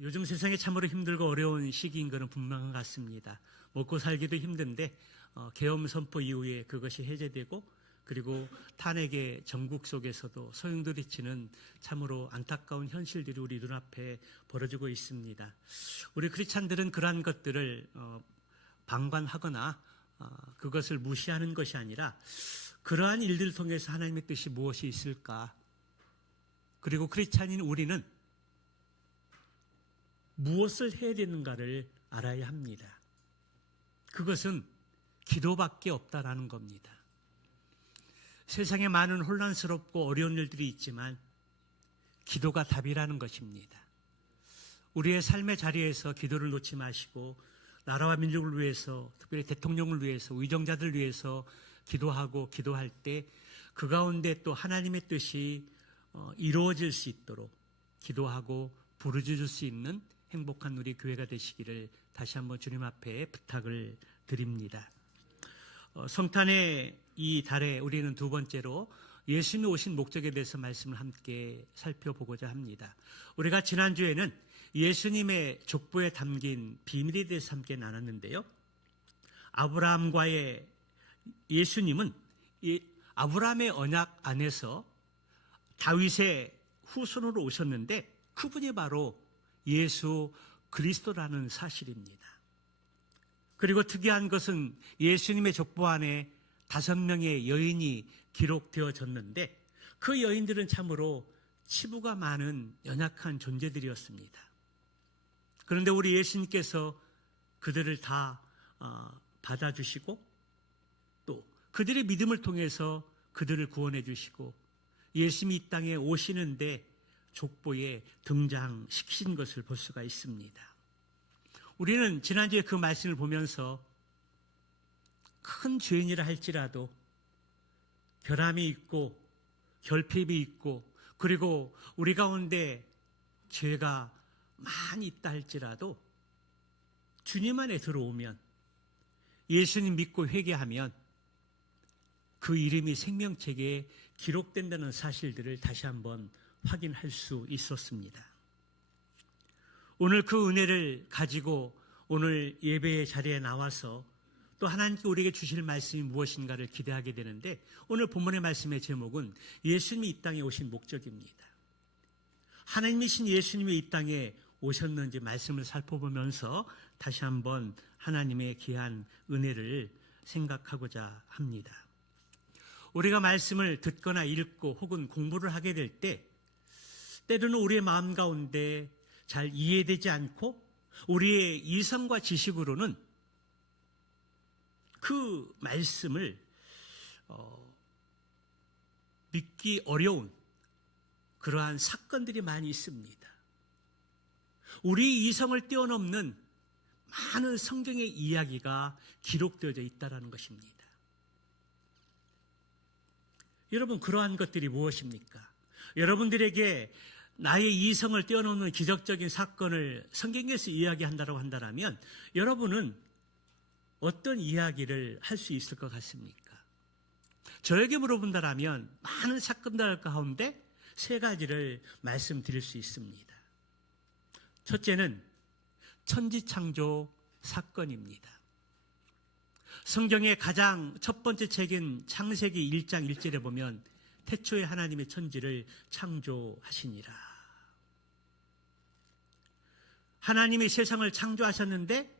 요즘 세상에 참으로 힘들고 어려운 시기인 것은 분명한 것 같습니다. 먹고 살기도 힘든데 계엄 선포 이후에 그것이 해제되고 그리고 탄핵의 전국 속에서도 소용돌이치는 참으로 안타까운 현실들이 우리 눈앞에 벌어지고 있습니다. 우리 크리스찬들은 그러한 것들을 방관하거나 그것을 무시하는 것이 아니라 그러한 일들을 통해서 하나님의 뜻이 무엇이 있을까? 그리고 크리스찬인 우리는 무엇을 해야 되는가를 알아야 합니다. 그것은 기도밖에 없다라는 겁니다. 세상에 많은 혼란스럽고 어려운 일들이 있지만 기도가 답이라는 것입니다. 우리의 삶의 자리에서 기도를 놓지 마시고 나라와 민족을 위해서, 특별히 대통령을 위해서, 의정자들을 위해서 기도하고 기도할 때 그 가운데 또 하나님의 뜻이 이루어질 수 있도록 기도하고 부르짖을 수 있는 행복한 우리 교회가 되시기를 다시 한번 주님 앞에 부탁을 드립니다. 성탄의 이 달에 우리는 두 번째로 예수님이 오신 목적에 대해서 말씀을 함께 살펴보고자 합니다. 우리가 지난주에는 예수님의 족보에 담긴 비밀에 대해서 함께 나눴는데요. 아브라함과의 예수님은 아브라함의 언약 안에서 다윗의 후손으로 오셨는데 그분이 바로 예수 그리스도라는 사실입니다. 그리고 특이한 것은 예수님의 족보 안에 5명의 여인이 기록되어졌는데 그 여인들은 참으로 치부가 많은 연약한 존재들이었습니다. 그런데 우리 예수님께서 그들을 다 받아주시고 또 그들의 믿음을 통해서 그들을 구원해 주시고 예수님이 이 땅에 오시는데 족보에 등장시킨 것을 볼 수가 있습니다. 우리는 지난주에 그 말씀을 보면서 큰 죄인이라 할지라도 결함이 있고 결핍이 있고 그리고 우리 가운데 죄가 많이 있다 할지라도 주님 안에 들어오면 예수님 믿고 회개하면 그 이름이 생명책에 기록된다는 사실들을 다시 한번 확인할 수 있었습니다. 오늘 그 은혜를 가지고 오늘 예배의 자리에 나와서 또 하나님께 우리에게 주실 말씀이 무엇인가를 기대하게 되는데 오늘 본문의 말씀의 제목은 예수님이 이 땅에 오신 목적입니다. 하나님이신 예수님이 이 땅에 오셨는지 말씀을 살펴보면서 다시 한번 하나님의 귀한 은혜를 생각하고자 합니다. 우리가 말씀을 듣거나 읽고 혹은 공부를 하게 될 때 때로는 우리의 마음 가운데 잘 이해되지 않고 우리의 이성과 지식으로는 그 말씀을 믿기 어려운 그러한 사건들이 많이 있습니다. 우리 이성을 뛰어넘는 많은 성경의 이야기가 기록되어져 있다는 것입니다. 여러분, 그러한 것들이 무엇입니까? 여러분들에게 나의 이성을 뛰어넘는 기적적인 사건을 성경에서 이야기한다고 한다면 여러분은 어떤 이야기를 할 수 있을 것 같습니까? 저에게 물어본다면 많은 사건들 가운데 3가지를 말씀드릴 수 있습니다. 첫째는 천지창조 사건입니다. 성경의 가장 첫 번째 책인 창세기 1장 1절에 보면 태초에 하나님의 천지를 창조하시니라. 하나님이 세상을 창조하셨는데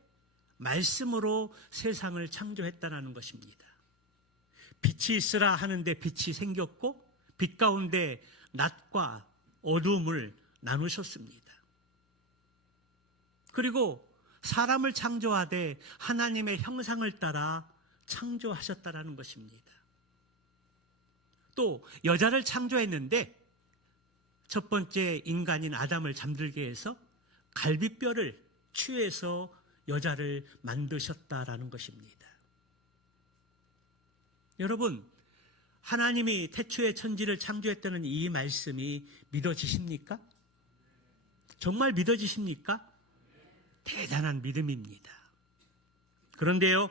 말씀으로 세상을 창조했다는 것입니다. 빛이 있으라 하는데 빛이 생겼고 빛 가운데 낮과 어두움을 나누셨습니다. 그리고 사람을 창조하되 하나님의 형상을 따라 창조하셨다는 것입니다. 또 여자를 창조했는데 첫 번째 인간인 아담을 잠들게 해서 갈비뼈를 취해서 여자를 만드셨다라는 것입니다. 여러분, 하나님이 태초에 천지를 창조했다는 이 말씀이 믿어지십니까? 정말 믿어지십니까? 대단한 믿음입니다. 그런데요,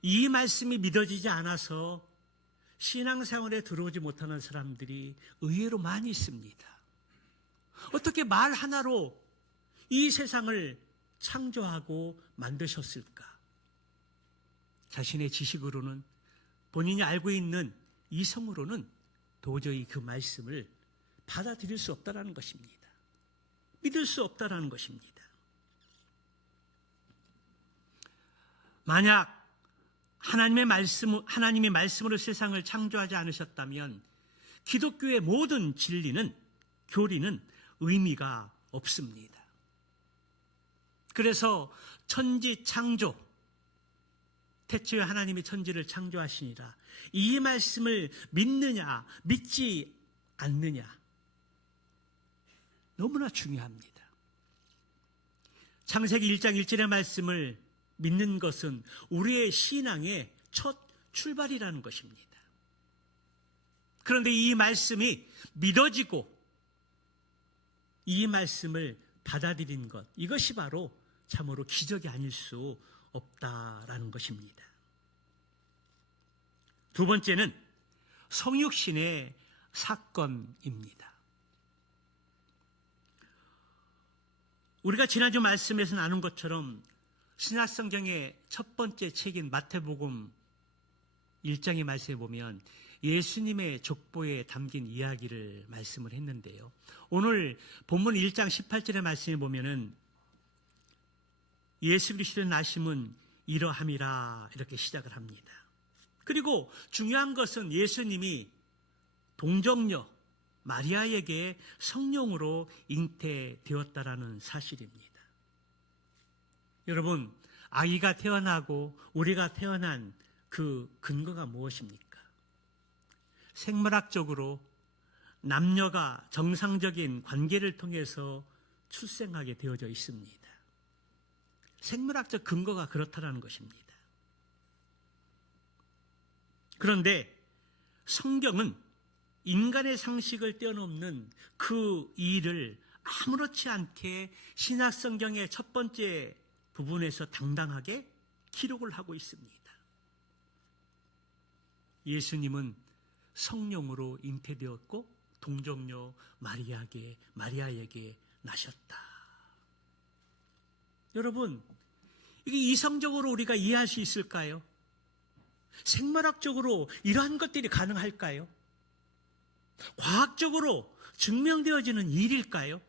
이 말씀이 믿어지지 않아서 신앙생활에 들어오지 못하는 사람들이 의외로 많이 있습니다. 어떻게 말 하나로 이 세상을 창조하고 만드셨을까? 자신의 지식으로는, 본인이 알고 있는 이성으로는 도저히 그 말씀을 받아들일 수 없다라는 것입니다. 믿을 수 없다라는 것입니다. 만약 하나님이 말씀으로 세상을 창조하지 않으셨다면 기독교의 모든 진리는, 교리는 의미가 없습니다. 그래서 천지 창조, 태초에 하나님이 천지를 창조하시니라, 이 말씀을 믿느냐 믿지 않느냐 너무나 중요합니다. 창세기 1장 1절의 말씀을 믿는 것은 우리의 신앙의 첫 출발이라는 것입니다. 그런데 이 말씀이 믿어지고 이 말씀을 받아들인 것, 이것이 바로 참으로 기적이 아닐 수 없다라는 것입니다. 두 번째는 성육신의 사건입니다. 우리가 지난주 말씀에서 나눈 것처럼 신약성경의 첫 번째 책인 마태복음 1장의 말씀에 보면 예수님의 족보에 담긴 이야기를 말씀을 했는데요. 오늘 본문 1장 18절의 말씀에 보면은 예수 그리스도의 나심은 이러함이라 이렇게 시작을 합니다. 그리고 중요한 것은 예수님이 동정녀 마리아에게 성령으로 잉태되었다라는 사실입니다. 여러분, 아기가 태어나고 우리가 태어난 그 근거가 무엇입니까? 생물학적으로 남녀가 정상적인 관계를 통해서 출생하게 되어져 있습니다. 생물학적 근거가 그렇다는 것입니다. 그런데 성경은 인간의 상식을 뛰어넘는 그 일을 아무렇지 않게 신약성경의 첫 번째 부분에서 당당하게 기록을 하고 있습니다. 예수님은 성령으로 잉태되었고 동정녀 마리아에게 나셨다. 여러분, 이게 이성적으로 우리가 이해할 수 있을까요? 생물학적으로 이러한 것들이 가능할까요? 과학적으로 증명되어지는 일일까요?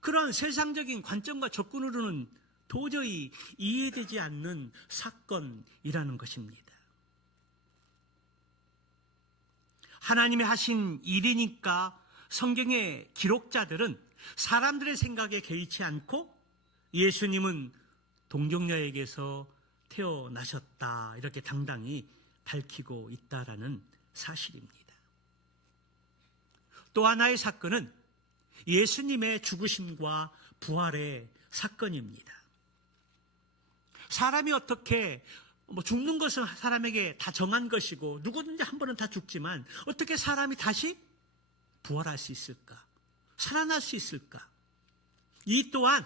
그러한 세상적인 관점과 접근으로는 도저히 이해되지 않는 사건이라는 것입니다. 하나님이 하신 일이니까 성경의 기록자들은 사람들의 생각에 개의치 않고 예수님은 동정녀에게서 태어나셨다 이렇게 당당히 밝히고 있다라는 사실입니다. 또 하나의 사건은 예수님의 죽으심과 부활의 사건입니다. 사람이 어떻게 죽는 것은 사람에게 다 정한 것이고 누구든지 한 번은 다 죽지만 어떻게 사람이 다시 부활할 수 있을까? 살아날 수 있을까? 이 또한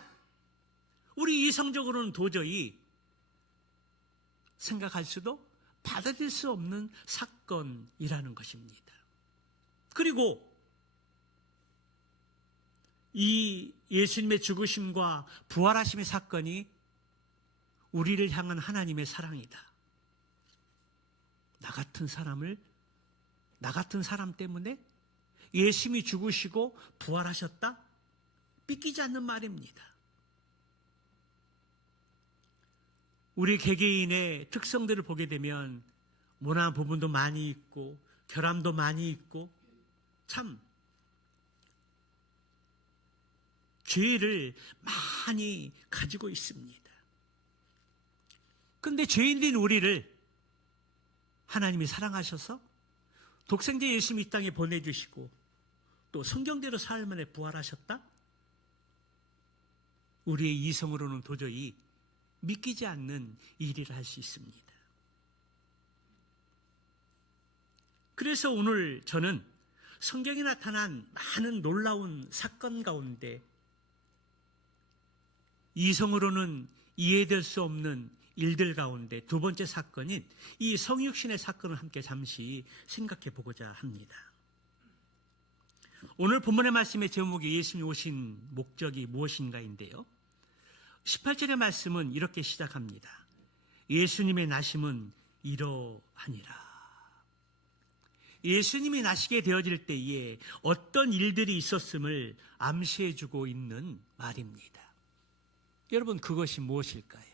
우리 이성적으로는 도저히 생각할 수도 받아들일 수 없는 사건이라는 것입니다. 그리고 이 예수님의 죽으심과 부활하심의 사건이 우리를 향한 하나님의 사랑이다. 나 같은 사람 때문에 예수님이 죽으시고 부활하셨다? 믿기지 않는 말입니다. 우리 개개인의 특성들을 보게 되면 모난 부분도 많이 있고 결함도 많이 있고 참 죄를 많이 가지고 있습니다. 그런데 죄인된 우리를 하나님이 사랑하셔서 독생자 예수님 이 땅에 보내주시고 또 성경대로 살만에 부활하셨다? 우리의 이성으로는 도저히 믿기지 않는 일이라 할 수 있습니다. 그래서 오늘 저는 성경에 나타난 많은 놀라운 사건 가운데 이성으로는 이해될 수 없는 일들 가운데 두 번째 사건인 이 성육신의 사건을 함께 잠시 생각해 보고자 합니다. 오늘 본문의 말씀의 제목이 예수님 오신 목적이 무엇인가인데요. 18절의 말씀은 이렇게 시작합니다. 예수님의 나심은 이러하니라. 예수님이 나시게 되어질 때에 어떤 일들이 있었음을 암시해주고 있는 말입니다. 여러분, 그것이 무엇일까요?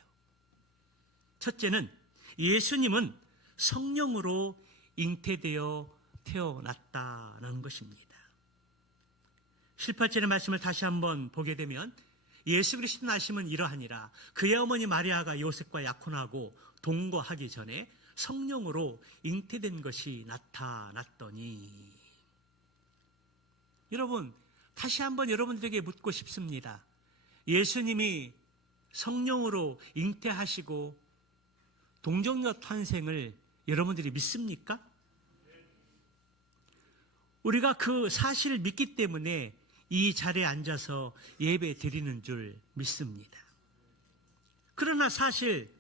첫째는 예수님은 성령으로 잉태되어 태어났다는 것입니다. 18절의 말씀을 다시 한번 보게 되면 예수 그리스도 나심은 이러하니라. 그의 어머니 마리아가 요셉과 약혼하고 동거하기 전에 성령으로 잉태된 것이 나타났더니. 여러분, 다시 한번 여러분들에게 묻고 싶습니다. 예수님이 성령으로 잉태하시고 동정녀 탄생을 여러분들이 믿습니까? 우리가 그 사실을 믿기 때문에 이 자리에 앉아서 예배 드리는 줄 믿습니다. 그러나 사실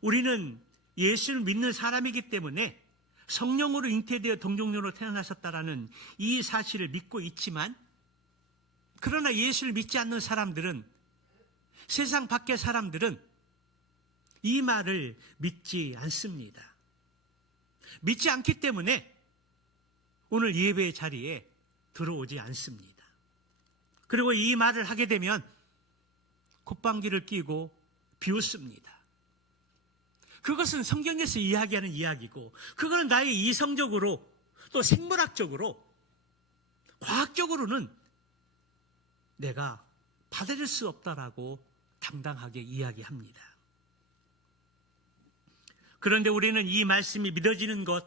우리는 예수를 믿는 사람이기 때문에 성령으로 잉태되어 동정녀로 태어나셨다라는 이 사실을 믿고 있지만, 그러나 예수를 믿지 않는 사람들은, 세상 밖의 사람들은 이 말을 믿지 않습니다. 믿지 않기 때문에 오늘 예배의 자리에 들어오지 않습니다. 그리고 이 말을 하게 되면 콧방귀를 뀌고 비웃습니다. 그것은 성경에서 이야기하는 이야기고, 그거는 나의 이성적으로 또 생물학적으로 과학적으로는 내가 받아들일 수 없다라고 당당하게 이야기합니다. 그런데 우리는 이 말씀이 믿어지는 것,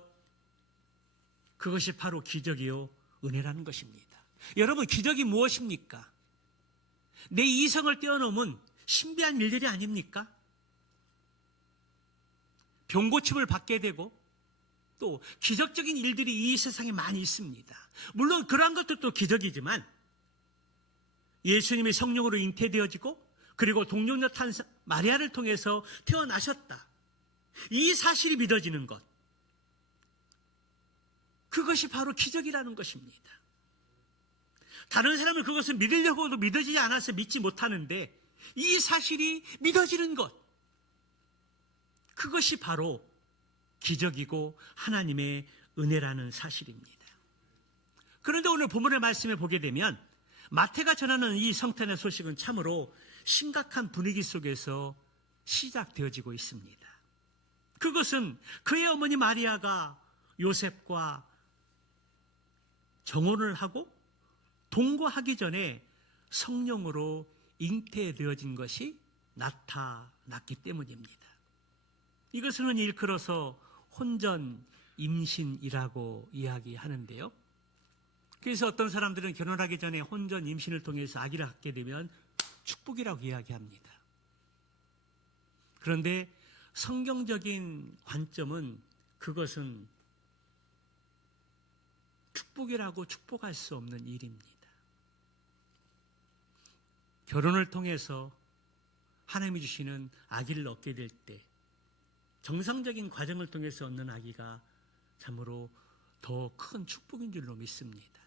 그것이 바로 기적이요 은혜라는 것입니다. 여러분, 기적이 무엇입니까? 내 이성을 뛰어넘은 신비한 일들이 아닙니까? 병고침을 받게 되고 또 기적적인 일들이 이 세상에 많이 있습니다. 물론 그러한 것도 기적이지만, 예수님이 성령으로 잉태되어지고 그리고 동정녀 탄생 마리아를 통해서 태어나셨다, 이 사실이 믿어지는 것, 그것이 바로 기적이라는 것입니다. 다른 사람은 그것을 믿으려고 해도 믿어지지 않아서 믿지 못하는데, 이 사실이 믿어지는 것, 그것이 바로 기적이고 하나님의 은혜라는 사실입니다. 그런데 오늘 본문의 말씀에 보게 되면 마태가 전하는 이 성탄의 소식은 참으로 심각한 분위기 속에서 시작되어지고 있습니다. 그것은 그의 어머니 마리아가 요셉과 정혼을 하고 동거하기 전에 성령으로 잉태되어진 것이 나타났기 때문입니다. 이것은 일컬어서 혼전 임신이라고 이야기하는데요. 그래서 어떤 사람들은 결혼하기 전에 혼전 임신을 통해서 아기를 갖게 되면 축복이라고 이야기합니다. 그런데 성경적인 관점은 그것은 축복이라고 축복할 수 없는 일입니다. 결혼을 통해서 하나님이 주시는 아기를 얻게 될 때 정상적인 과정을 통해서 얻는 아기가 참으로 더 큰 축복인 줄로 믿습니다.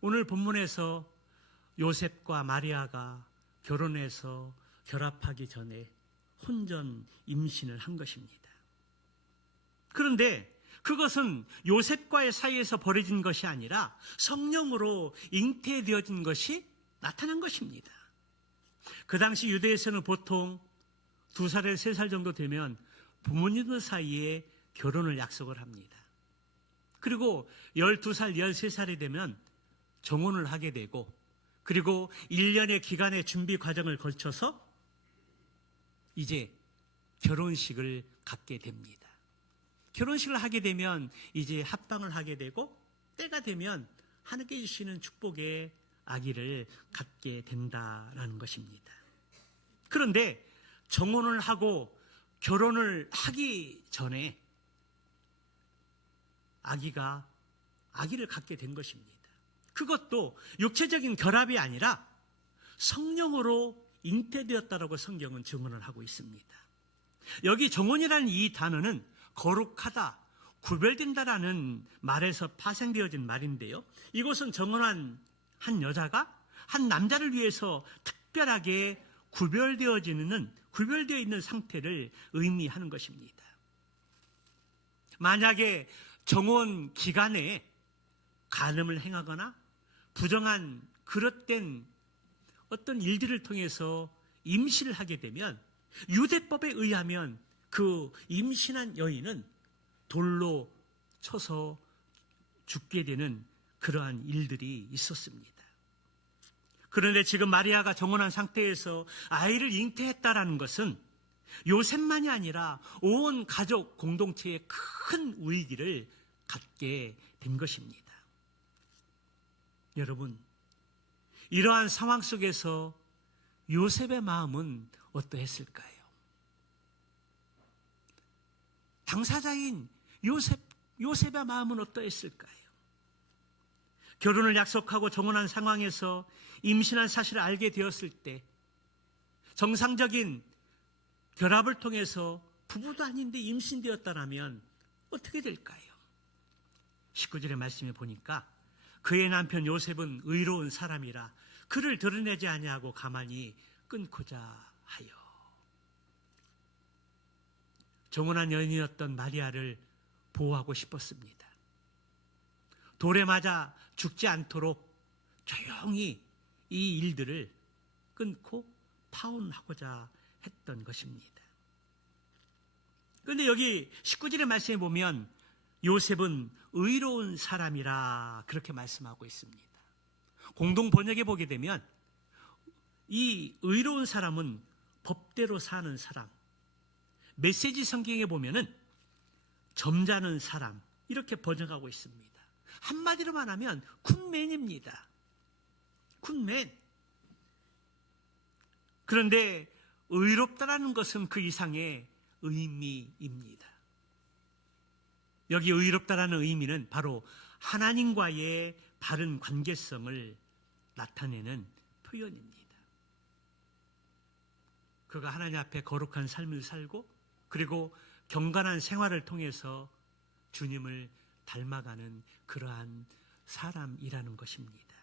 오늘 본문에서 요셉과 마리아가 결혼해서 결합하기 전에 혼전 임신을 한 것입니다. 그런데 그것은 요셉과의 사이에서 벌어진 것이 아니라 성령으로 잉태되어진 것이 나타난 것입니다. 그 당시 유대에서는 보통 2살에서 3살 정도 되면 부모님들 사이에 결혼을 약속을 합니다. 그리고 12살, 13살이 되면 정혼을 하게 되고, 그리고 1년의 기간의 준비 과정을 거쳐서 이제 결혼식을 갖게 됩니다. 결혼식을 하게 되면 이제 합방을 하게 되고, 때가 되면 하나님께 주시는 축복의 아기를 갖게 된다라는 것입니다. 그런데 정혼을 하고 결혼을 하기 전에 아기를 갖게 된 것입니다. 그것도 육체적인 결합이 아니라 성령으로 잉태되었다라고 성경은 증언을 하고 있습니다. 여기 정혼이라는 이 단어는 거룩하다, 구별된다라는 말에서 파생되어진 말인데요. 이것은 정혼한 한 여자가 한 남자를 위해서 특별하게 구별되어 있는 상태를 의미하는 것입니다. 만약에 정혼 기간에 간음을 행하거나 부정한 그릇된 어떤 일들을 통해서 임신을 하게 되면 유대법에 의하면 그 임신한 여인은 돌로 쳐서 죽게 되는 그러한 일들이 있었습니다. 그런데 지금 마리아가 정혼한 상태에서 아이를 잉태했다라는 것은 요셉만이 아니라 온 가족 공동체에 큰 위기를 갖게 된 것입니다. 여러분, 이러한 상황 속에서 요셉의 마음은 어떠했을까요? 당사자인 요셉의 마음은 어떠했을까요? 결혼을 약속하고 정혼한 상황에서 임신한 사실을 알게 되었을 때 정상적인 결합을 통해서 부부도 아닌데 임신되었다라면 어떻게 될까요? 19절의 말씀에 보니까 그의 남편 요셉은 의로운 사람이라 그를 드러내지 아니하고 가만히 끊고자 하여. 정혼한 여인이었던 마리아를 보호하고 싶었습니다. 돌에 맞아 죽지 않도록 조용히 이 일들을 끊고 파혼하고자 했던 것입니다. 그런데 여기 19절의 말씀에 보면 요셉은 의로운 사람이라 그렇게 말씀하고 있습니다. 공동 번역에 보게 되면 이 의로운 사람은 법대로 사는 사람, 메시지 성경에 보면은 점잖은 사람 이렇게 번역하고 있습니다. 한마디로 말하면 굿맨입니다. 굿맨. 그런데 의롭다라는 것은 그 이상의 의미입니다. 여기 의롭다라는 의미는 바로 하나님과의 바른 관계성을 나타내는 표현입니다. 그가 하나님 앞에 거룩한 삶을 살고 그리고 경건한 생활을 통해서 주님을 닮아가는 그러한 사람이라는 것입니다.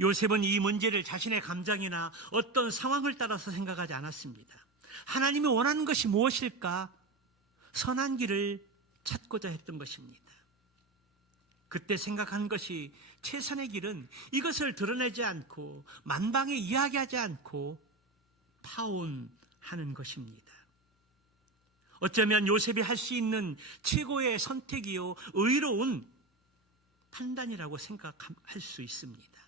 요셉은 이 문제를 자신의 감정이나 어떤 상황을 따라서 생각하지 않았습니다. 하나님이 원하는 것이 무엇일까? 선한 길을 찾고자 했던 것입니다. 그때 생각한 것이 최선의 길은 이것을 드러내지 않고 만방에 이야기하지 않고 파혼하는 것입니다. 어쩌면 요셉이 할 수 있는 최고의 선택이요 의로운 판단이라고 생각할 수 있습니다.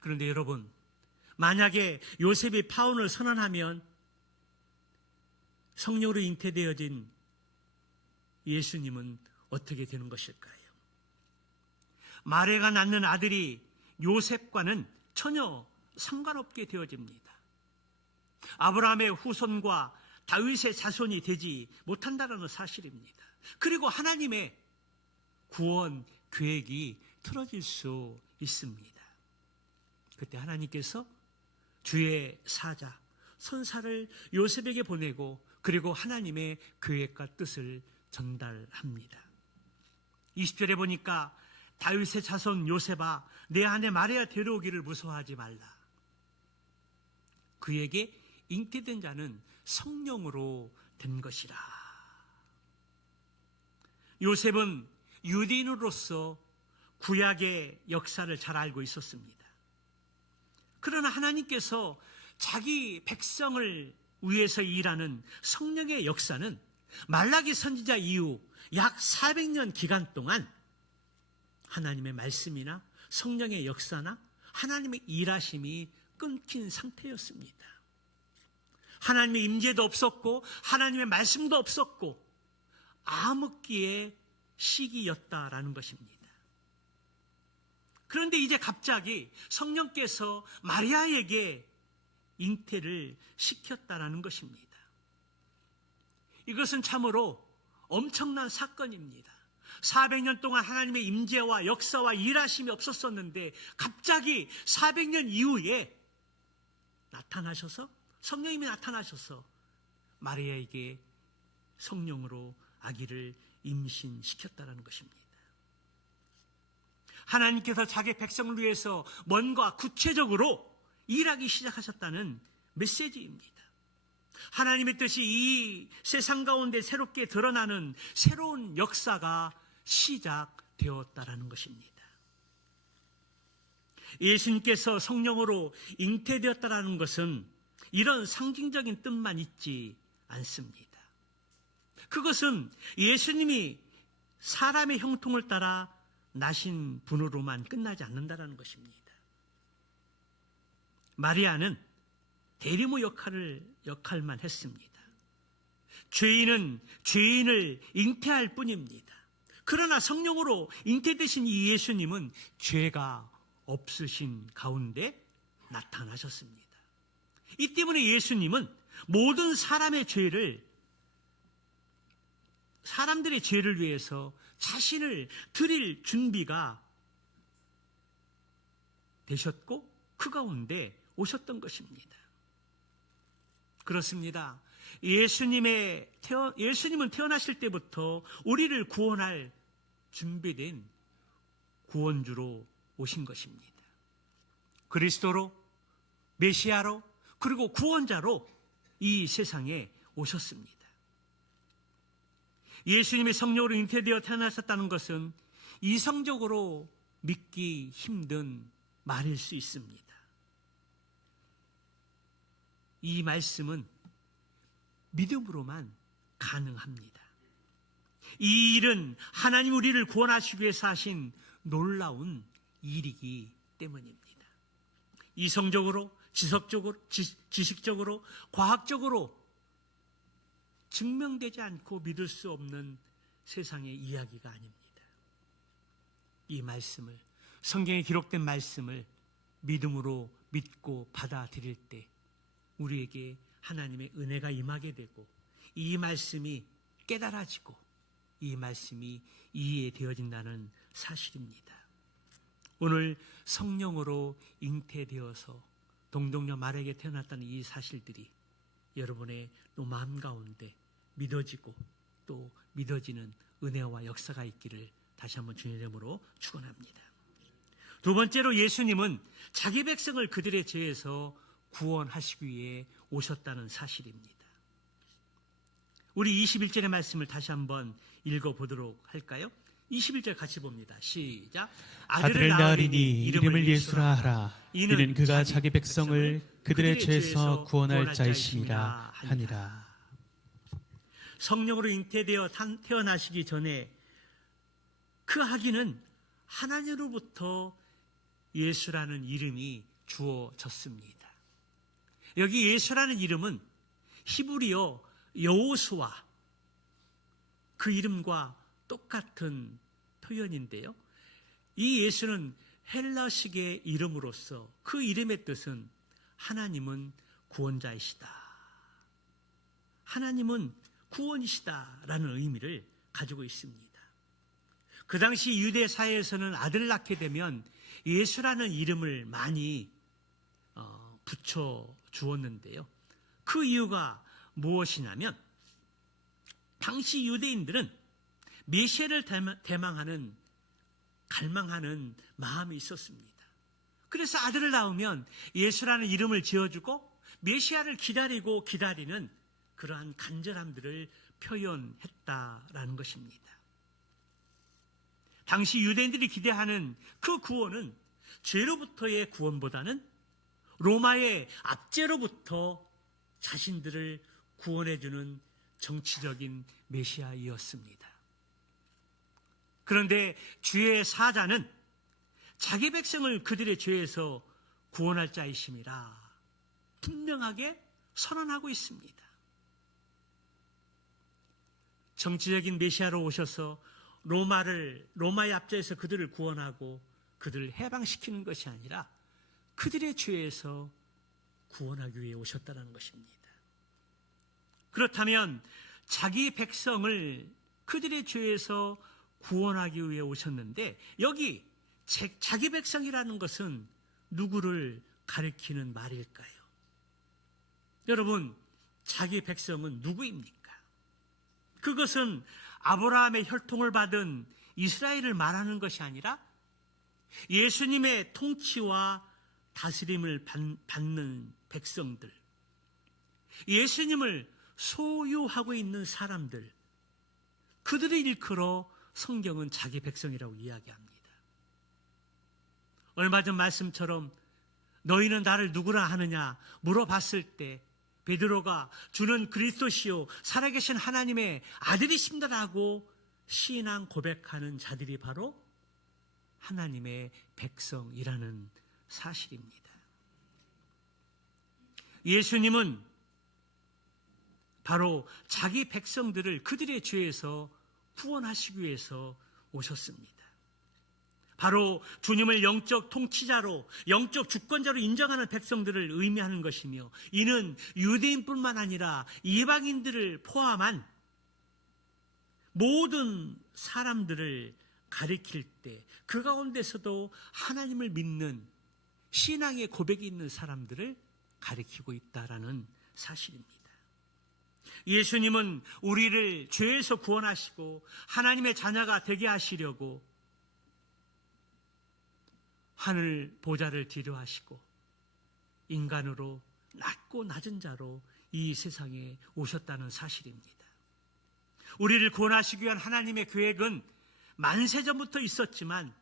그런데 여러분, 만약에 요셉이 파혼을 선언하면 성령으로 잉태되어진 예수님은 어떻게 되는 것일까요? 마리아가 낳는 아들이 요셉과는 전혀 상관없게 되어집니다. 아브라함의 후손과 다윗의 자손이 되지 못한다는 사실입니다. 그리고 하나님의 구원 계획이 틀어질 수 있습니다. 그때 하나님께서 주의 사자, 선사를 요셉에게 보내고 그리고 하나님의 계획과 뜻을 전달합니다. 20절에 보니까 다윗의 자손 요셉아 내 아내 마리아 데려오기를 무서워하지 말라. 그에게 잉태된 자는 성령으로 된 것이라. 요셉은 유대인으로서 구약의 역사를 잘 알고 있었습니다. 그러나 하나님께서 자기 백성을 위해서 일하는 성령의 역사는 말라기 선지자 이후 약 400년 기간 동안 하나님의 말씀이나 성령의 역사나 하나님의 일하심이 끊긴 상태였습니다. 하나님의 임재도 없었고 하나님의 말씀도 없었고 암흑기의 시기였다라는 것입니다. 그런데 이제 갑자기 성령께서 마리아에게 잉태를 시켰다라는 것입니다. 이것은 참으로 엄청난 사건입니다. 400년 동안 하나님의 임재와 역사와 일하심이 없었었는데 갑자기 400년 이후에 나타나셔서 성령님이 나타나셔서 마리아에게 성령으로 아기를 임신시켰다는 것입니다. 하나님께서 자기 백성을 위해서 뭔가 구체적으로 일하기 시작하셨다는 메시지입니다. 하나님의 뜻이 이 세상 가운데 새롭게 드러나는 새로운 역사가 시작되었다는 것입니다. 예수님께서 성령으로 잉태되었다는 것은 이런 상징적인 뜻만 있지 않습니다. 그것은 예수님이 사람의 형통을 따라 나신 분으로만 끝나지 않는다는 것입니다. 마리아는 대리모 역할만 했습니다. 죄인은 죄인을 잉태할 뿐입니다. 그러나 성령으로 잉태되신 이 예수님은 죄가 없으신 가운데 나타나셨습니다. 이 때문에 예수님은 모든 사람들의 죄를 위해서 자신을 드릴 준비가 되셨고 그 가운데 오셨던 것입니다. 그렇습니다. 예수님은 태어나실 때부터 우리를 구원할 준비된 구원주로 오신 것입니다. 그리스도로, 메시아로, 그리고 구원자로 이 세상에 오셨습니다. 예수님이 성령으로 잉태되어 태어나셨다는 것은 이성적으로 믿기 힘든 말일 수 있습니다. 이 말씀은 믿음으로만 가능합니다. 이 일은 하나님 우리를 구원하시기 위해서 하신 놀라운 일이기 때문입니다. 이성적으로, 지식적으로, 과학적으로 증명되지 않고 믿을 수 없는 세상의 이야기가 아닙니다. 이 말씀을, 성경에 기록된 말씀을 믿음으로 믿고 받아들일 때 우리에게 하나님의 은혜가 임하게 되고 이 말씀이 깨달아지고 이 말씀이 이해되어진다는 사실입니다. 오늘 성령으로 잉태되어서 동정녀 마리아에게 태어났다는 이 사실들이 여러분의 마음 가운데 믿어지고 또 믿어지는 은혜와 역사가 있기를 다시 한번 주님의 이름으로 축원합니다. 두 번째로 예수님은 자기 백성을 그들의 죄에서 구원하시기 위해 오셨다는 사실입니다. 우리 21절의 말씀을 다시 한번 읽어보도록 할까요? 21절 같이 봅니다. 시작. 아들을 낳으리니 이름을 예수라 하라. 이는 그가 자기 백성을 그들의 죄에서 구원할 자이심이라 하니라. 성령으로 잉태되어 태어나시기 전에 그 아기는 하나님으로부터 예수라는 이름이 주어졌습니다. 여기 예수라는 이름은 히브리어 여호수아 그 이름과 똑같은 표현인데요. 이 예수는 헬라식의 이름으로서 그 이름의 뜻은 하나님은 구원자이시다, 하나님은 구원이시다라는 의미를 가지고 있습니다. 그 당시 유대 사회에서는 아들을 낳게 되면 예수라는 이름을 많이 붙여 주었는데요. 그 이유가 무엇이냐면 당시 유대인들은 메시아를 갈망하는 마음이 있었습니다. 그래서 아들을 낳으면 예수라는 이름을 지어주고 메시아를 기다리는 그러한 간절함들을 표현했다라는 것입니다. 당시 유대인들이 기대하는 그 구원은 죄로부터의 구원보다는 로마의 압제로부터 자신들을 구원해주는 정치적인 메시아이었습니다. 그런데 주의 사자는 자기 백성을 그들의 죄에서 구원할 자이심이라 분명하게 선언하고 있습니다. 정치적인 메시아로 오셔서 로마의 압제에서 그들을 구원하고 그들을 해방시키는 것이 아니라 그들의 죄에서 구원하기 위해 오셨다는 것입니다. 그렇다면 자기 백성을 그들의 죄에서 구원하기 위해 오셨는데 여기 자기 백성이라는 것은 누구를 가리키는 말일까요? 여러분, 자기 백성은 누구입니까? 그것은 아브라함의 혈통을 받은 이스라엘을 말하는 것이 아니라 예수님의 통치와 다스림을 받는 백성들, 예수님을 소유하고 있는 사람들, 그들을 일컬어 성경은 자기 백성이라고 이야기합니다. 얼마 전 말씀처럼 너희는 나를 누구라 하느냐 물어봤을 때 베드로가 주는 그리스도시요 살아계신 하나님의 아들이십니다라고 신앙 고백하는 자들이 바로 하나님의 백성이라는 사실입니다. 예수님은 바로 자기 백성들을 그들의 죄에서 구원하시기 위해서 오셨습니다. 바로 주님을 영적 통치자로, 영적 주권자로 인정하는 백성들을 의미하는 것이며, 이는 유대인뿐만 아니라 이방인들을 포함한 모든 사람들을 가리킬 때 그 가운데서도 하나님을 믿는 신앙의 고백이 있는 사람들을 가리키고 있다라는 사실입니다. 예수님은 우리를 죄에서 구원하시고 하나님의 자녀가 되게 하시려고 하늘 보좌를 뒤로하시고 인간으로 낮고 낮은 자로 이 세상에 오셨다는 사실입니다. 우리를 구원하시기 위한 하나님의 계획은 만세전부터 있었지만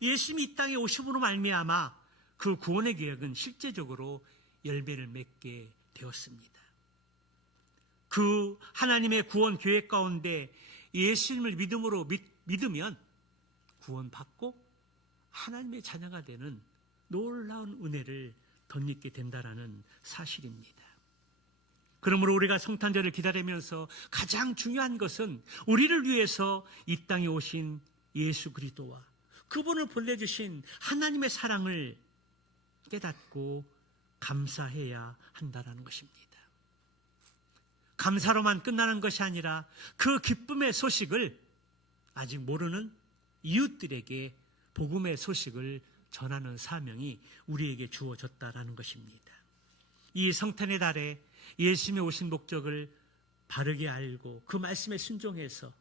예수님이 이 땅에 오심으로 말미암아 그 구원의 계획은 실제적으로 열매를 맺게 되었습니다. 그 하나님의 구원 계획 가운데 예수님을 믿으면 구원받고 하나님의 자녀가 되는 놀라운 은혜를 덧입게 된다는 사실입니다. 그러므로 우리가 성탄절을 기다리면서 가장 중요한 것은 우리를 위해서 이 땅에 오신 예수 그리스도와 그분을 보내주신 하나님의 사랑을 깨닫고 감사해야 한다는 것입니다. 감사로만 끝나는 것이 아니라 그 기쁨의 소식을 아직 모르는 이웃들에게 복음의 소식을 전하는 사명이 우리에게 주어졌다라는 것입니다. 이 성탄의 달에 예수님이 오신 목적을 바르게 알고 그 말씀에 순종해서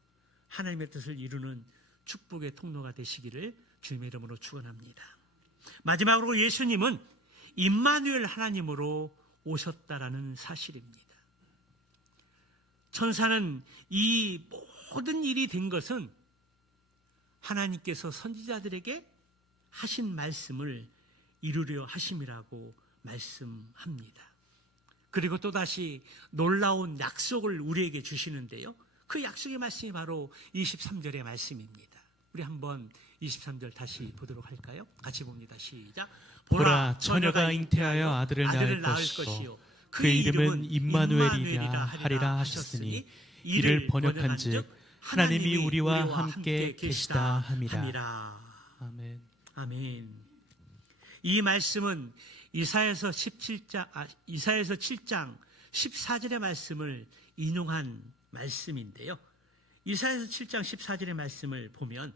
하나님의 뜻을 이루는 축복의 통로가 되시기를 주님의 이름으로 축원합니다. 마지막으로 예수님은 임마누엘 하나님으로 오셨다라는 사실입니다. 천사는 이 모든 일이 된 것은 하나님께서 선지자들에게 하신 말씀을 이루려 하심이라고 말씀합니다. 그리고 또다시 놀라운 약속을 우리에게 주시는데요. 그 약속의 말씀이 바로 23절의 말씀입니다. 우리 한번 23절 다시 보도록 할까요? 같이 봅니다. 시작. 보라, 처녀가 잉태하여 아들을 낳을 것이요 그의 이름은 임마누엘이라 하리라 하셨으니 이를 번역한즉 하나님이 우리와 함께 계시다 함이라. 아멘. 아멘. 이 말씀은 이사야서 7장 14절의 말씀을 인용한 말씀인데요. 이사야서 7장 14절의 말씀을 보면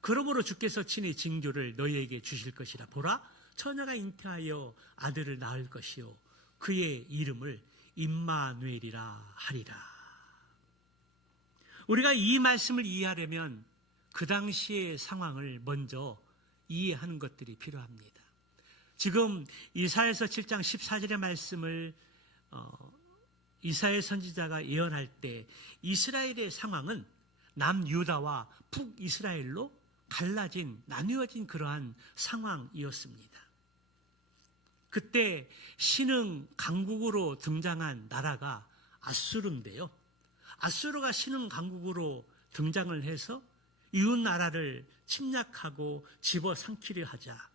그러므로 주께서 친히 징조를 너희에게 주실 것이라. 보라, 처녀가 잉태하여 아들을 낳을 것이요 그의 이름을 임마누엘이라 하리라. 우리가 이 말씀을 이해하려면 그 당시의 상황을 먼저 이해하는 것들이 필요합니다. 지금 이사야서 7장 14절의 말씀을 이사야 선지자가 예언할 때 이스라엘의 상황은 남유다와 북이스라엘로 갈라진, 나뉘어진 그러한 상황이었습니다. 그때 신흥 강국으로 등장한 나라가 아수르인데요. 아수르가 신흥 강국으로 등장을 해서 이웃 나라를 침략하고 집어삼키려 하자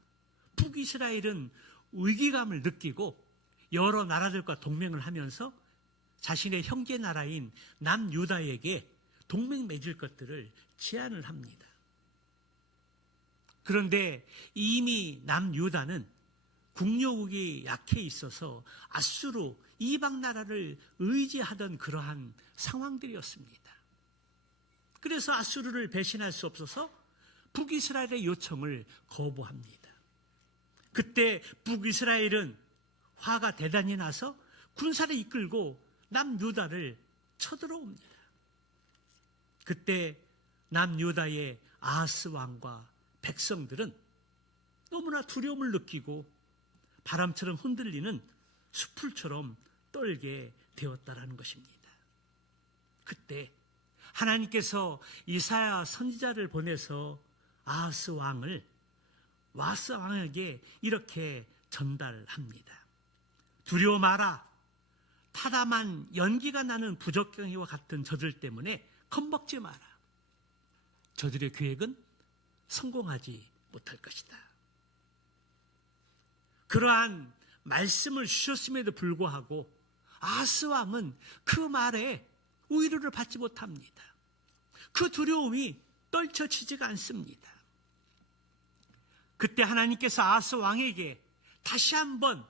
북이스라엘은 위기감을 느끼고 여러 나라들과 동맹을 하면서 자신의 형제 나라인 남유다에게 동맹 맺을 것들을 제안을 합니다. 그런데 이미 남유다는 국력이 약해 있어서 아수르 이방 나라를 의지하던 그러한 상황들이었습니다. 그래서 아수르를 배신할 수 없어서 북이스라엘의 요청을 거부합니다. 그때 북이스라엘은 화가 대단히 나서 군사를 이끌고 남유다를 쳐들어옵니다. 그때 남유다의 아하스 왕과 백성들은 너무나 두려움을 느끼고 바람처럼 흔들리는 수풀처럼 떨게 되었다라는 것입니다. 그때 하나님께서 이사야 선지자를 보내서 아하스 왕에게 이렇게 전달합니다. 두려워 마라. 타담한 연기가 나는 부적경이와 같은 저들 때문에 겁먹지 마라. 저들의 계획은 성공하지 못할 것이다. 그러한 말씀을 주셨음에도 불구하고 아하스 왕은 그 말에 위로를 받지 못합니다. 그 두려움이 떨쳐지지가 않습니다. 그때 하나님께서 아하스 왕에게 다시 한번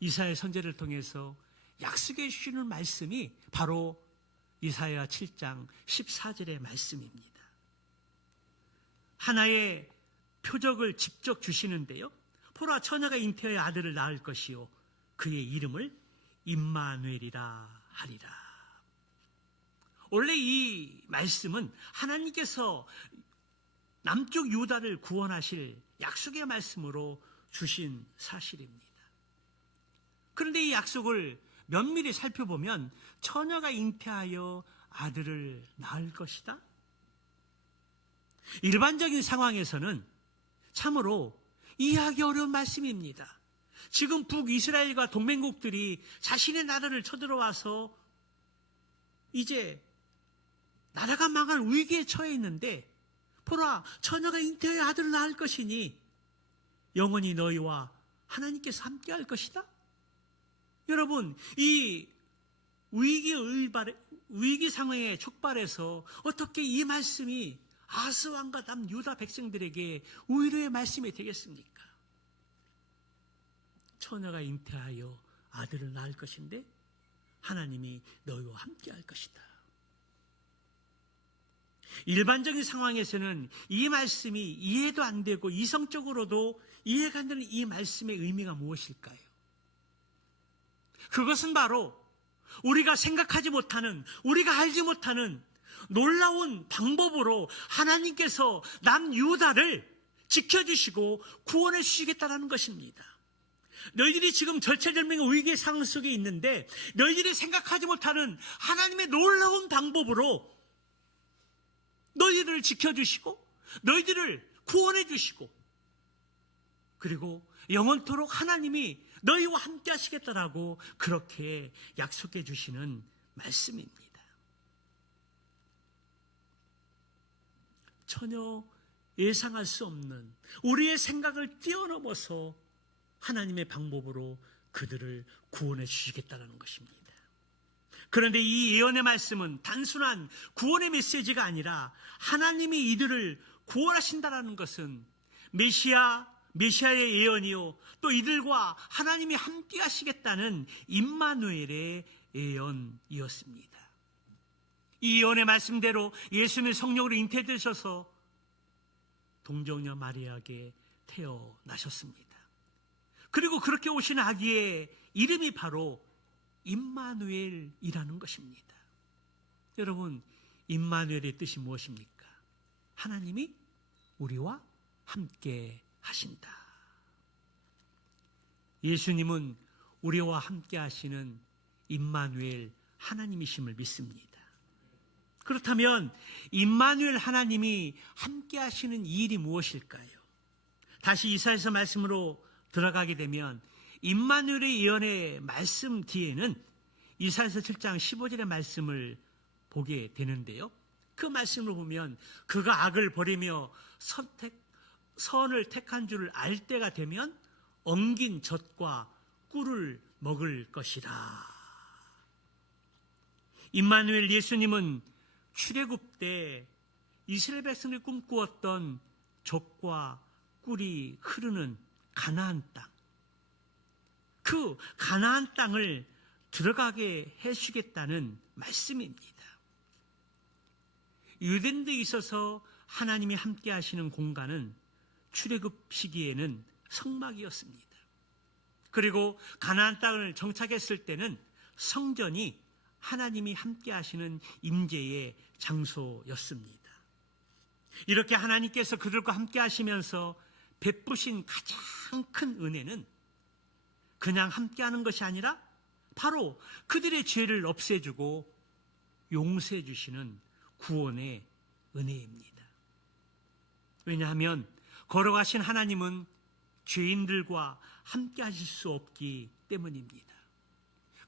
이사야 선지자를 통해서 약속해 주시는 말씀이 바로 이사야 7장 14절의 말씀입니다. 하나의 표적을 직접 주시는데요. 보라, 처녀가 잉태하여 아들을 낳을 것이요 그의 이름을 임마누엘이라 하리라. 원래 이 말씀은 하나님께서 남쪽 유다를 구원하실 약속의 말씀으로 주신 사실입니다. 그런데 이 약속을 면밀히 살펴보면 처녀가 잉태하여 아들을 낳을 것이다. 일반적인 상황에서는 참으로 이해하기 어려운 말씀입니다. 지금 북이스라엘과 동맹국들이 자신의 나라를 쳐들어와서 이제 나라가 망할 위기에 처해 있는데, 보라, 처녀가 잉태하여 아들을 낳을 것이니 영원히 너희와 하나님께서 함께할 것이다. 여러분, 이 위기 상황에 촉발해서 어떻게 이 말씀이 아하스 왕과 남유다 백성들에게 위로의 말씀이 되겠습니까? 처녀가 잉태하여 아들을 낳을 것인데 하나님이 너희와 함께할 것이다. 일반적인 상황에서는 이 말씀이 이해도 안 되고 이성적으로도 이해가 안 되는 이 말씀의 의미가 무엇일까요? 그것은 바로 우리가 생각하지 못하는, 우리가 알지 못하는 놀라운 방법으로 하나님께서 남유다를 지켜주시고 구원해 주시겠다는 것입니다. 너희들이 지금 절체절명의 위기의 상황 속에 있는데 너희들이 생각하지 못하는 하나님의 놀라운 방법으로 너희들을 지켜주시고 너희들을 구원해 주시고 그리고 영원토록 하나님이 너희와 함께 하시겠다라고 그렇게 약속해 주시는 말씀입니다. 전혀 예상할 수 없는 우리의 생각을 뛰어넘어서 하나님의 방법으로 그들을 구원해 주시겠다는 것입니다. 그런데 이 예언의 말씀은 단순한 구원의 메시지가 아니라 하나님이 이들을 구원하신다는 것은 메시아의 예언이요, 또 이들과 하나님이 함께 하시겠다는 임마누엘의 예언이었습니다. 이 예언의 말씀대로 예수님의 성령으로 잉태되셔서 동정녀 마리아에게 태어나셨습니다. 그리고 그렇게 오신 아기의 이름이 바로 임마누엘이라는 것입니다. 여러분, 임마누엘의 뜻이 무엇입니까? 하나님이 우리와 함께 하신다. 예수님은 우리와 함께 하시는 임마누엘 하나님이심을 믿습니다. 그렇다면 임마누엘 하나님이 함께 하시는 이 일이 무엇일까요? 다시 이사야서 말씀으로 들어가게 되면 임마누엘의 예언의 말씀 뒤에는 이사야서 7장 15절의 말씀을 보게 되는데요. 그 말씀을 보면 그가 악을 버리며 선을 택한 줄을 알 때가 되면 엉긴 젖과 꿀을 먹을 것이라. 임마누엘 예수님은 출애굽 때 이스라엘 백성들이 꿈꾸었던 젖과 꿀이 흐르는 가나안 땅, 그 가나안 땅을 들어가게 해주겠다는 말씀입니다. 유대인들에 있어서 하나님이 함께 하시는 공간은 출애굽 시기에는 성막이었습니다. 그리고 가나안 땅을 정착했을 때는 성전이 하나님이 함께 하시는 임재의 장소였습니다. 이렇게 하나님께서 그들과 함께 하시면서 베푸신 가장 큰 은혜는 그냥 함께 하는 것이 아니라 바로 그들의 죄를 없애주고 용서해 주시는 구원의 은혜입니다. 왜냐하면 걸어가신 하나님은 죄인들과 함께 하실 수 없기 때문입니다.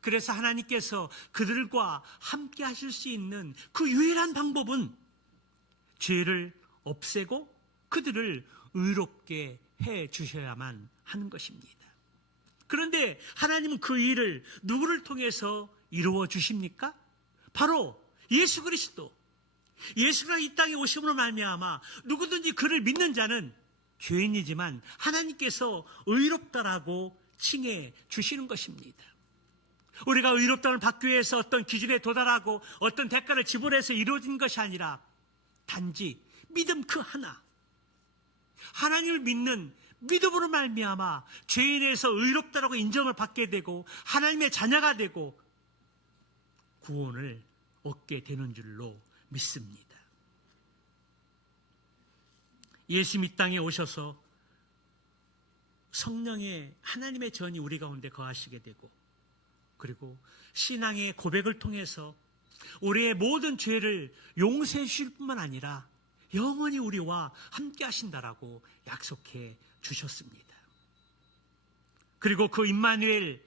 그래서 하나님께서 그들과 함께 하실 수 있는 그 유일한 방법은 죄를 없애고 그들을 의롭게 해 주셔야만 하는 것입니다. 그런데 하나님은 그 일을 누구를 통해서 이루어 주십니까? 바로 예수 그리스도. 예수가 이 땅에 오심으로 말미암아 누구든지 그를 믿는 자는 죄인이지만 하나님께서 의롭다라고 칭해 주시는 것입니다. 우리가 의롭다를 받기 위해서 어떤 기준에 도달하고 어떤 대가를 지불해서 이루어진 것이 아니라 단지 믿음 그 하나, 하나님을 믿는 믿음으로 말미암아 죄인에서 의롭다라고 인정을 받게 되고 하나님의 자녀가 되고 구원을 얻게 되는 줄로 믿습니다. 예수님 이 땅에 오셔서 성령의 하나님의 전이 우리 가운데 거하시게 되고 그리고 신앙의 고백을 통해서 우리의 모든 죄를 용서해 주실 뿐만 아니라 영원히 우리와 함께 하신다라고 약속해 주셨습니다. 그리고 그 임마누엘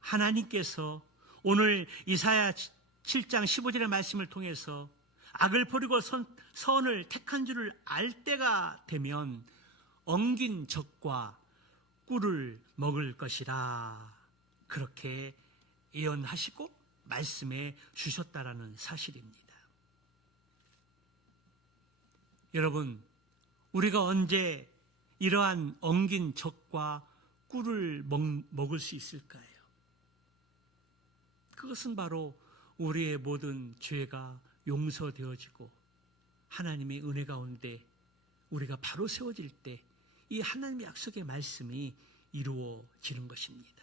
하나님께서 오늘 이사야 7장 15절의 말씀을 통해서 악을 버리고 선을 택한 줄을 알 때가 되면 엉긴 적과 꿀을 먹을 것이라 그렇게 예언하시고 말씀해 주셨다라는 사실입니다. 여러분, 우리가 언제 이러한 엉긴 적과 꿀을 먹을 수 있을까요? 그것은 바로 우리의 모든 죄가 용서되어지고 하나님의 은혜 가운데 우리가 바로 세워질 때 이 하나님의 약속의 말씀이 이루어지는 것입니다.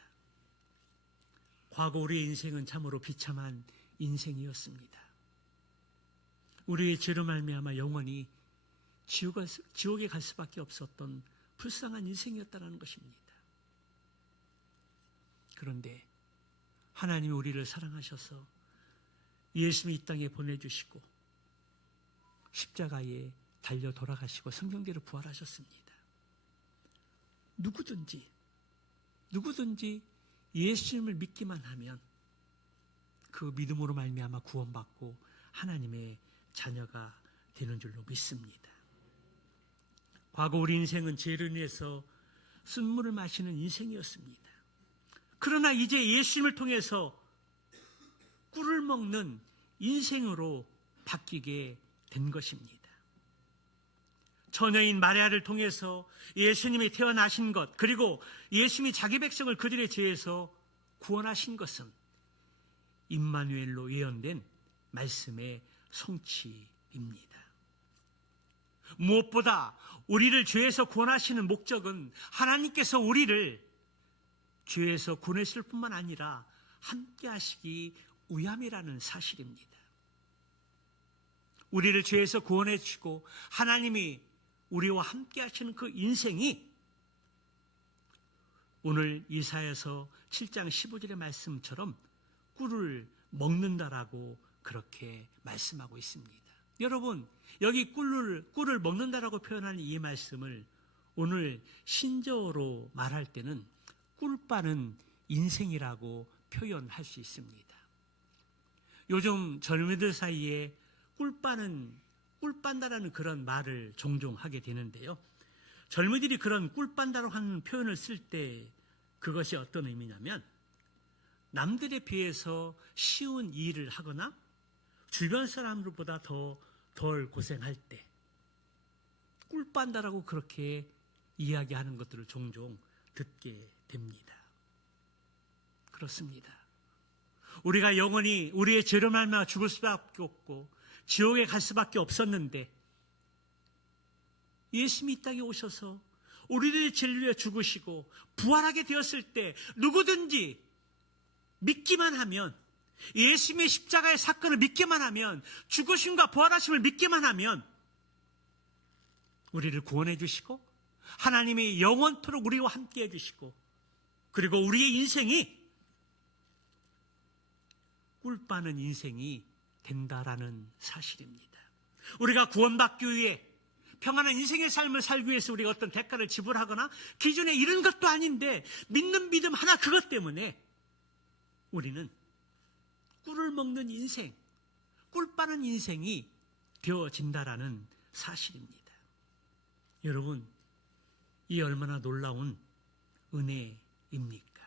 과거 우리의 인생은 참으로 비참한 인생이었습니다. 우리의 죄로 말미암아 영원히 지옥에 갈 수밖에 없었던 불쌍한 인생이었다는 것입니다. 그런데 하나님이 우리를 사랑하셔서 예수님이 이 땅에 보내주시고 십자가에 달려 돌아가시고 성경대로 부활하셨습니다. 누구든지 예수님을 믿기만 하면 그 믿음으로 말미암아 구원받고 하나님의 자녀가 되는 줄로 믿습니다. 과거 우리 인생은 죄로 인해서 쓴물을 마시는 인생이었습니다. 그러나 이제 예수님을 통해서 꿀을 먹는 인생으로 바뀌게 된 것입니다. 처녀인 마리아를 통해서 예수님이 태어나신 것, 그리고 예수님이 자기 백성을 그들의 죄에서 구원하신 것은 임마누엘로 예언된 말씀의 성취입니다. 무엇보다 우리를 죄에서 구원하시는 목적은 하나님께서 우리를 죄에서 구원하실 뿐만 아니라 함께 하시기 위함이라는 사실입니다. 우리를 죄에서 구원해 주시고 하나님이 우리와 함께 하시는 그 인생이 오늘 이사야서 7장 15절의 말씀처럼 꿀을 먹는다라고 그렇게 말씀하고 있습니다. 여러분, 여기 꿀을 먹는다라고 표현하는 이 말씀을 오늘 신조어로 말할 때는 꿀빠는 인생이라고 표현할 수 있습니다. 요즘 젊은이들 사이에 꿀빤다라는 그런 말을 종종 하게 되는데요. 젊은이들이 그런 꿀빤다라고 하는 표현을 쓸 때 그것이 어떤 의미냐면 남들에 비해서 쉬운 일을 하거나 주변 사람들보다 덜 고생할 때 꿀빤다라고 그렇게 이야기하는 것들을 종종 듣게 됩니다. 그렇습니다. 우리가 영원히 우리의 죄로 말미암아 죽을 수밖에 없고 지옥에 갈 수밖에 없었는데 예수님이 이 땅에 오셔서 우리들의 죄를 위해 죽으시고 부활하게 되었을 때 누구든지 믿기만 하면 예수님의 십자가의 사건을 믿기만 하면, 죽으심과 부활하심을 믿기만 하면 우리를 구원해 주시고 하나님이 영원토록 우리와 함께 해주시고, 그리고 우리의 인생이 꿀 빠는 인생이 된다라는 사실입니다. 우리가 구원받기 위해 평안한 인생의 삶을 살기 위해서 우리가 어떤 대가를 지불하거나 기준에 이른 것도 아닌데, 믿는 믿음 하나 그것 때문에 우리는 꿀을 먹는 인생, 꿀 빠는 인생이 되어진다라는 사실입니다. 여러분, 이 얼마나 놀라운 은혜입니까?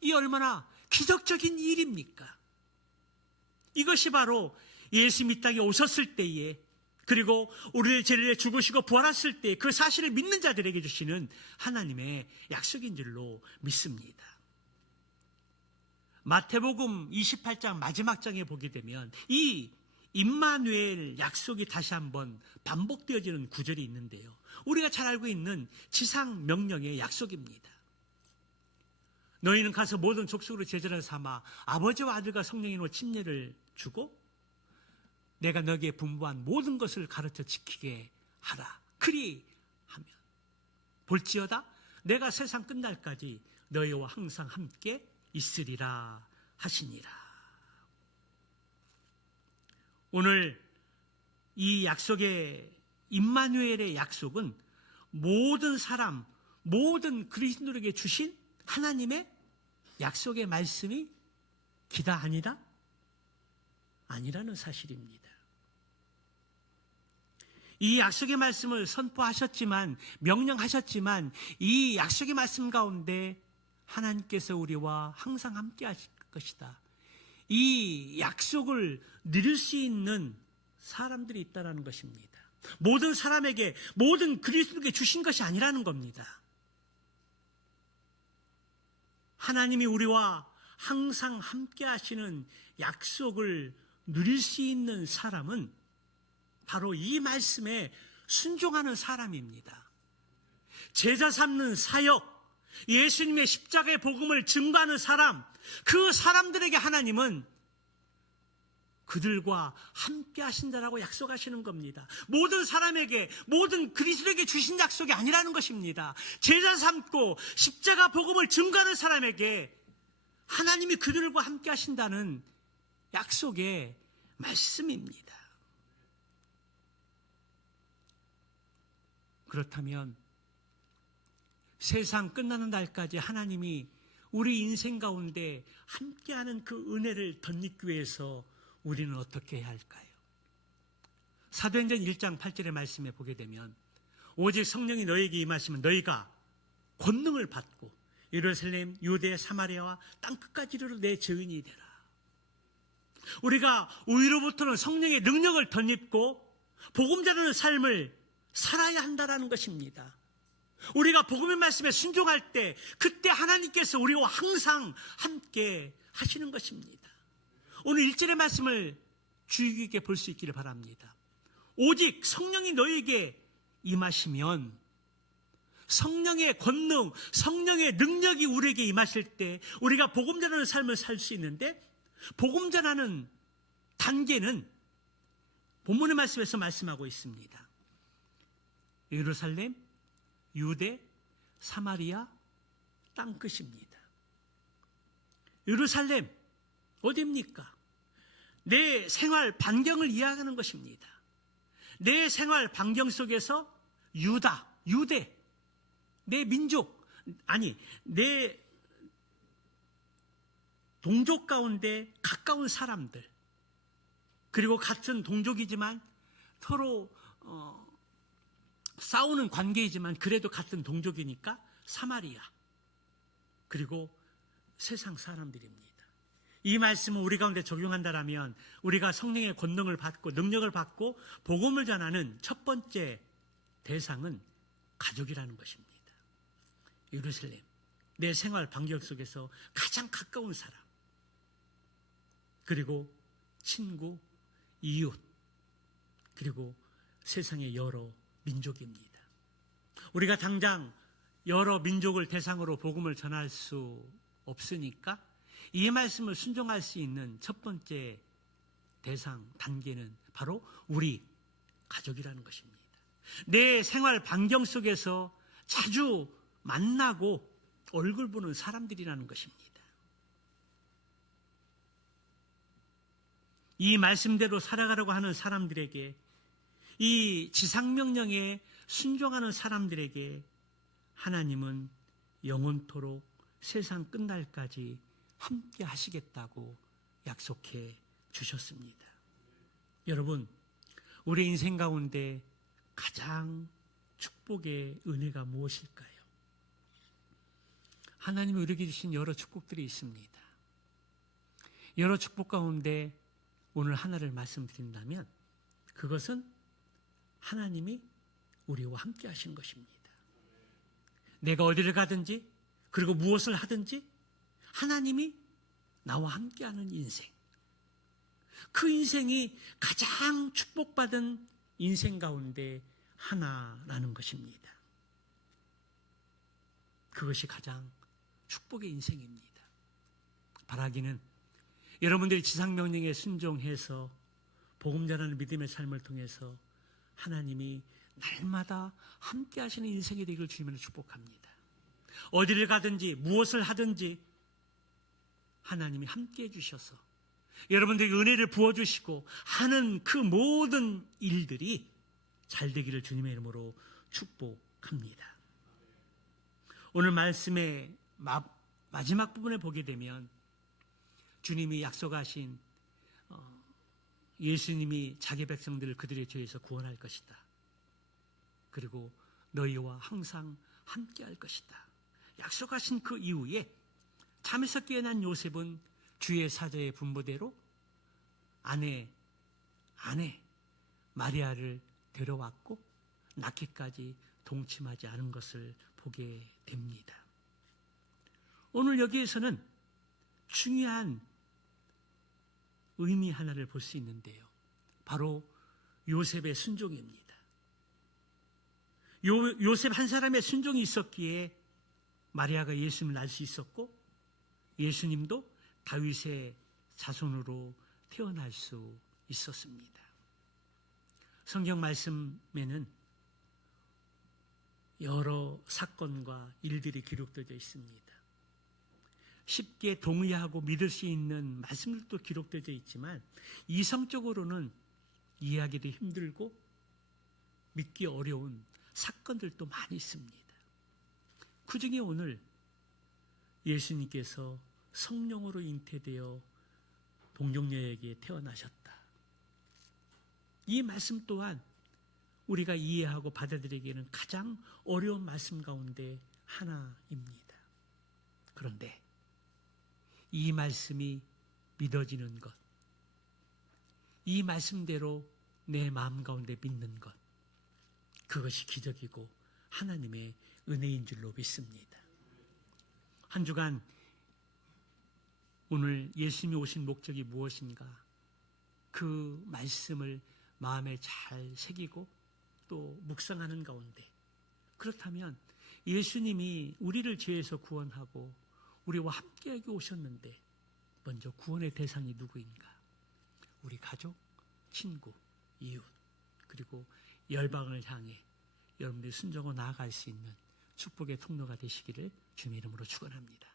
이 얼마나 기적적인 일입니까? 이것이 바로 예수 이 땅에 오셨을 때에, 그리고 우리를 죄를 위해 죽으시고 부활하실 때 그 사실을 믿는 자들에게 주시는 하나님의 약속인 줄로 믿습니다. 마태복음 28장 마지막 장에 보게 되면 이 임마누엘 약속이 다시 한번 반복되어지는 구절이 있는데요, 우리가 잘 알고 있는 지상 명령의 약속입니다. 너희는 가서 모든 족속으로 제자를 삼아 아버지와 아들과 성령으로 침례를 주고 내가 너희에게 분부한 모든 것을 가르쳐 지키게 하라. 그리하면 볼지어다 내가 세상 끝날까지 너희와 항상 함께 있으리라 하시니라. 오늘 이 약속의, 임마누엘의 약속은 모든 사람, 모든 그리스도인에게 주신 하나님의 약속의 말씀이 기다 아니다? 아니라는 사실입니다. 이 약속의 말씀을 선포하셨지만, 명령하셨지만, 이 약속의 말씀 가운데 하나님께서 우리와 항상 함께 하실 것이다, 이 약속을 누릴 수 있는 사람들이 있다는 것입니다. 모든 사람에게, 모든 그리스도에게 주신 것이 아니라는 겁니다. 하나님이 우리와 항상 함께 하시는 약속을 누릴 수 있는 사람은 바로 이 말씀에 순종하는 사람입니다. 제자 삼는 사역, 예수님의 십자가의 복음을 증거하는 사람, 그 사람들에게 하나님은 그들과 함께 하신다라고 약속하시는 겁니다. 모든 사람에게, 모든 그리스도에게 주신 약속이 아니라는 것입니다. 제자 삼고 십자가 복음을 증거하는 사람에게 하나님이 그들과 함께 하신다는 약속의 말씀입니다. 그렇다면 세상 끝나는 날까지 하나님이 우리 인생 가운데 함께하는 그 은혜를 덧입기 위해서 우리는 어떻게 해야 할까요? 사도행전 1장 8절의 말씀에 보게 되면, 오직 성령이 너희에게 임하시면 너희가 권능을 받고 예루살렘, 유대, 사마리아와 땅끝까지 이르러 내 증인이 되라. 우리가 위로부터는 성령의 능력을 덧입고 복음 전하는 삶을 살아야 한다는 것입니다. 우리가 복음의 말씀에 순종할 때, 그때 하나님께서 우리와 항상 함께 하시는 것입니다. 오늘 1절의 말씀을 주의 깊게 볼 수 있기를 바랍니다. 오직 성령이 너에게 임하시면, 성령의 권능, 성령의 능력이 우리에게 임하실 때 우리가 복음 전하는 삶을 살 수 있는데, 복음 전하는 단계는 본문의 말씀에서 말씀하고 있습니다. 예루살렘, 유대, 사마리아, 땅끝입니다. 예루살렘 어디입니까? 내 생활 반경을 이야기하는 것입니다. 내 생활 반경 속에서 유다, 유대, 내 민족, 아니 내 동족 가운데 가까운 사람들, 그리고 같은 동족이지만 서로 싸우는 관계이지만 그래도 같은 동족이니까 사마리아, 그리고 세상 사람들입니다. 이 말씀을 우리 가운데 적용한다라면 우리가 성령의 권능을 받고 능력을 받고 복음을 전하는 첫 번째 대상은 가족이라는 것입니다. 예루살렘, 내 생활 반경 속에서 가장 가까운 사람, 그리고 친구, 이웃, 그리고 세상의 여러 민족입니다. 우리가 당장 여러 민족을 대상으로 복음을 전할 수 없으니까 이 말씀을 순종할 수 있는 첫 번째 대상, 단계는 바로 우리 가족이라는 것입니다. 내 생활 반경 속에서 자주 만나고 얼굴 보는 사람들이라는 것입니다. 이 말씀대로 살아가려고 하는 사람들에게, 이 지상명령에 순종하는 사람들에게 하나님은 영원토록 세상 끝날까지 함께 하시겠다고 약속해 주셨습니다. 여러분, 우리 인생 가운데 가장 축복의 은혜가 무엇일까요? 하나님이 우리에게 주신 여러 축복들이 있습니다. 여러 축복 가운데 오늘 하나를 말씀드린다면 그것은 하나님이 우리와 함께 하신 것입니다. 내가 어디를 가든지 그리고 무엇을 하든지 하나님이 나와 함께하는 인생, 그 인생이 가장 축복받은 인생 가운데 하나라는 것입니다. 그것이 가장 축복의 인생입니다. 바라기는 여러분들이 지상명령에 순종해서 복음 전하는 믿음의 삶을 통해서 하나님이 날마다 함께 하시는 인생이 되기를 주님으로 축복합니다. 어디를 가든지 무엇을 하든지 하나님이 함께 해주셔서 여러분들에게 은혜를 부어주시고 하는 그 모든 일들이 잘 되기를 주님의 이름으로 축복합니다. 오늘 말씀의 마지막 부분에 보게 되면 주님이 약속하신 예수님이 자기 백성들을 그들의 죄에서 구원할 것이다. 그리고 너희와 항상 함께할 것이다. 약속하신 그 이후에 잠에서 깨어난 요셉은 주의 사자의 분부대로 아내 마리아를 데려왔고 낳기까지 동침하지 않은 것을 보게 됩니다. 오늘 여기에서는 중요한 의미 하나를 볼 수 있는데요. 바로 요셉의 순종입니다. 요셉 한 사람의 순종이 있었기에 마리아가 예수님을 낳을 수 있었고 예수님도 다윗의 자손으로 태어날 수 있었습니다. 성경 말씀에는 여러 사건과 일들이 기록되어 있습니다. 쉽게 동의하고 믿을 수 있는 말씀들도 기록되어 있지만 이성적으로는 이해하기도 힘들고 믿기 어려운 사건들도 많이 있습니다. 그중에 오늘 예수님께서 성령으로 잉태되어 동정녀에게 태어나셨다. 이 말씀 또한 우리가 이해하고 받아들이기에는 가장 어려운 말씀 가운데 하나입니다. 그런데 이 말씀이 믿어지는 것, 이 말씀대로 내 마음 가운데 믿는 것, 그것이 기적이고 하나님의 은혜인 줄로 믿습니다. 한 주간 오늘 예수님이 오신 목적이 무엇인가? 그 말씀을 마음에 잘 새기고 또 묵상하는 가운데, 그렇다면 예수님이 우리를 죄에서 구원하고 우리와 함께하게 오셨는데 먼저 구원의 대상이 누구인가? 우리 가족, 친구, 이웃, 그리고 열방을 향해 여러분들이 순종하고 나아갈 수 있는 축복의 통로가 되시기를 주님의 이름으로 축원합니다.